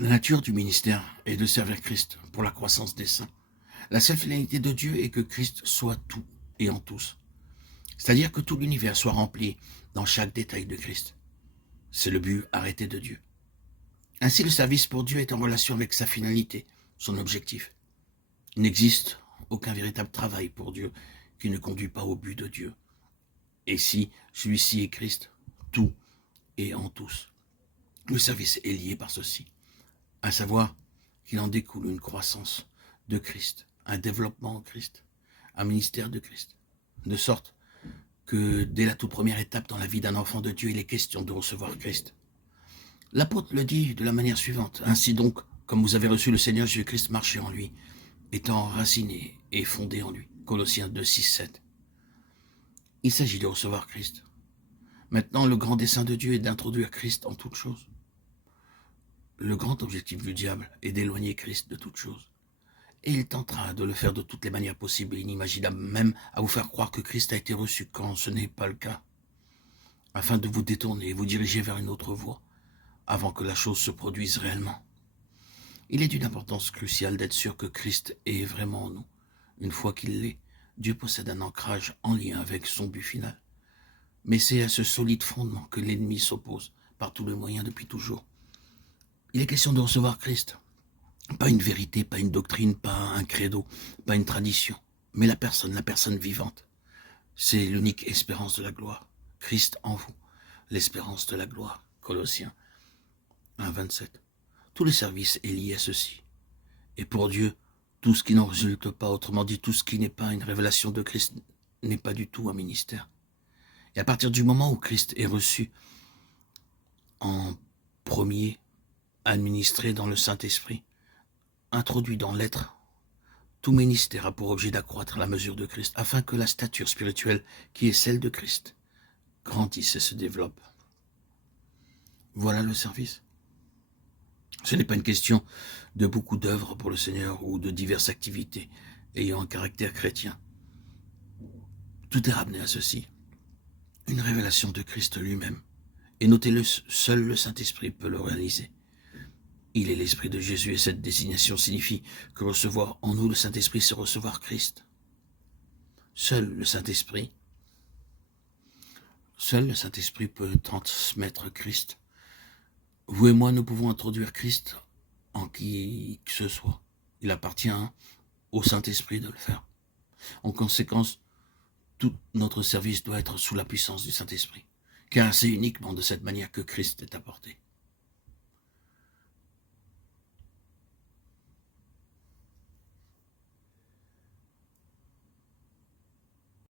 La nature du ministère est de servir Christ pour la croissance des saints. La seule finalité de Dieu est que Christ soit tout et en tous. C'est-à-dire que tout l'univers soit rempli dans chaque détail de Christ. C'est le but arrêté de Dieu. Ainsi, le service pour Dieu est en relation avec sa finalité, son objectif. Il n'existe aucun véritable travail pour Dieu qui ne conduit pas au but de Dieu. Et si celui-ci est Christ, tout et en tous, le service est lié par ceci, à savoir qu'il en découle une croissance de Christ, un développement en Christ, un ministère de Christ, de sorte que dès la toute première étape dans la vie d'un enfant de Dieu, il est question de recevoir Christ. L'apôtre le dit de la manière suivante: ainsi donc, comme vous avez reçu le Seigneur Jésus-Christ, marchez en lui, étant enraciné et fondé en lui. Colossiens 2, 6, 7. Il s'agit de recevoir Christ. Maintenant, le grand dessein de Dieu est d'introduire Christ en toutes choses. Le grand objectif du diable est d'éloigner Christ de toutes choses. Et il tentera de le faire de toutes les manières possibles et inimaginables, même à vous faire croire que Christ a été reçu quand ce n'est pas le cas, afin de vous détourner et vous diriger vers une autre voie, avant que la chose se produise réellement. Il est d'une importance cruciale d'être sûr que Christ est vraiment en nous. Une fois qu'il l'est, Dieu possède un ancrage en lien avec son but final. Mais c'est à ce solide fondement que l'ennemi s'oppose par tous les moyens depuis toujours. Il est question de recevoir Christ. Pas une vérité, pas une doctrine, pas un credo, pas une tradition, mais la personne vivante. C'est l'unique espérance de la gloire. Christ en vous, l'espérance de la gloire. Colossiens 1, 27. Tout le service est lié à ceci. Et pour Dieu, tout ce qui n'en résulte pas, autrement dit, tout ce qui n'est pas une révélation de Christ, n'est pas du tout un ministère. Et à partir du moment où Christ est reçu en premier, administré dans le Saint-Esprit, introduit dans l'être, tout ministère a pour objet d'accroître la mesure de Christ, afin que la stature spirituelle, qui est celle de Christ, grandisse et se développe. Voilà le service. Ce n'est pas une question de beaucoup d'œuvres pour le Seigneur ou de diverses activités ayant un caractère chrétien. Tout est ramené à ceci. Une révélation de Christ lui-même. Et notez-le, seul le Saint-Esprit peut le réaliser. Il est l'Esprit de Jésus et cette désignation signifie que recevoir en nous le Saint-Esprit, c'est recevoir Christ. Seul le Saint-Esprit peut transmettre Christ. Vous et moi, nous pouvons introduire Christ en qui que ce soit. Il appartient au Saint-Esprit de le faire. En conséquence, tout notre service doit être sous la puissance du Saint-Esprit, car c'est uniquement de cette manière que Christ est apporté.